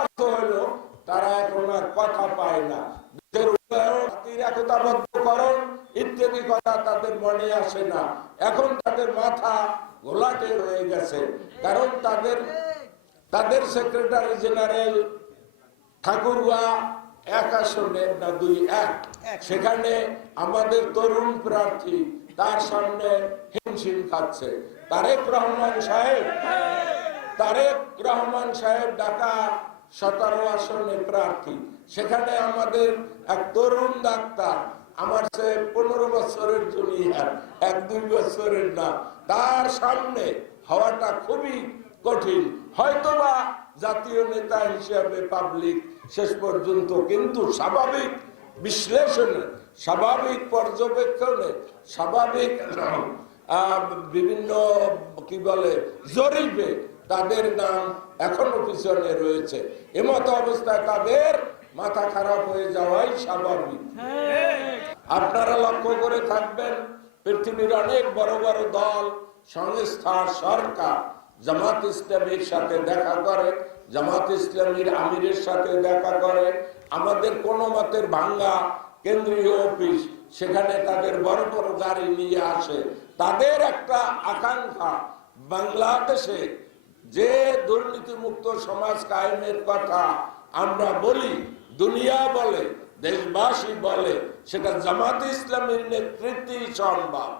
অর্থ হলো তারা এখন আর কথা পায় না, দেশের উন্নয়ন, জাতির একতাবদ্ধকরণ ইত্যাদি কথা তাদের মনে আসে না। এখন তাদের মাথা ঘোলাটে হয়ে গেছে, কারণ তাদের সেক্রেটারি জেনারেল ঠাকুরগাঁ 1 আসনে না 2-1, সেখানে আমাদের তরুণ প্রার্থী তার সামনে হিমশিম খাচ্ছে। তারেক রহমান সাহেব ঢাকা 17 আসনে প্রার্থী, সেখানে আমাদের এক তরুণ ডাক্তার, আমার সে 15 বছরের জুনিয়র, 1-2 বছরের না, তার সামনে হওয়াটা খুবই কঠিন। হয়তোবা জাতীয় নেতা হিসেবে পাবলিক শেষ পর্যন্ত, কিন্তু স্বাভাবিক বিশ্লেষণে, স্বাভাবিক পর্যবেক্ষণে, স্বাভাবিক বিভিন্ন কি বলে জরিপে তাদের নাম এখনো পিছনে রয়েছে। এমতো অবস্থায় তাদের মাথা খারাপ হয়ে যাওয়াই স্বাভাবিক। আপনারা লক্ষ্য করে থাকবেন, পৃথিবীর অনেক বড় বড় দল, সংস্থা, সরকার জামাত ইসলামীর সাথে দেখা করে, জামাত ইসলামীর আমিরের সাথে দেখা করে। আমাদের কোন মতের ভাঙ্গা কেন্দ্রীয় অফিস, সেখানে তাদের বড় বড় গাড়ি নিয়ে আসে। তাদের একটা আকাঙ্ক্ষা, বাংলাদেশে যে দুর্নীতিমুক্ত সমাজ কায়েমের কথা আমরা বলি, দুনিয়া বলে, দেশবাসী বলে, সেটা জামাত ইসলামীর নেতৃত্বেই সম্ভব।